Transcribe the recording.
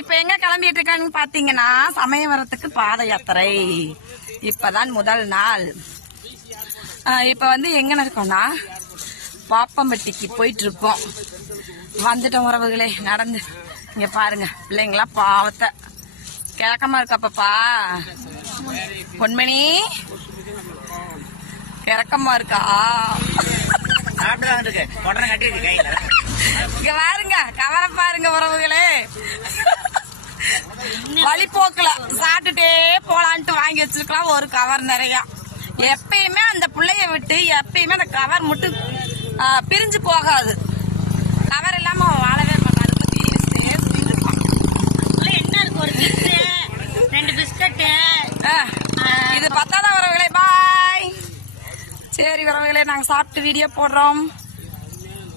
இப்ப எங்க கிளம்பிட்டு இருக்கான்னு பாத்தீங்கன்னா சமயவரத்துக்கு பாத யாத்திரை. இப்பதான் முதல் நாள். இப்ப வந்து எங்க இருக்கோம்னா பாப்பம்பட்டிக்கு போயிட்டு இருக்கோம். வந்துட்டோம் உறவுகளே நடந்து. இங்க பாருங்க பிள்ளைங்களா பாவத்தை கிழக்கமா இருக்காப்பா பொன்மணி கிறக்கமா இருக்கா. இங்க பாருங்க கவரை பாருங்க உறவுகளே. வழிபோக்குல சாப்பிட்டுட்டே போலான்ட்டு வாங்கி வச்சிருக்கலாம் ஒரு கவர் நிறைய. எப்பயுமே அந்த பிள்ளைய விட்டு எப்பயுமே அந்த கவர் மட்டும் பிரிஞ்சு போகாது. கவர் இல்லாம வாழவே மாட்டாரு. என்ன இருக்கு? ஒரு ரெண்டு பிஸ்கட். இது பத்தாதான் உறவுகளே. பாய். சரி உறவுகளே நாங்க சாப்பிட்டு வீடியோ போடுறோம்.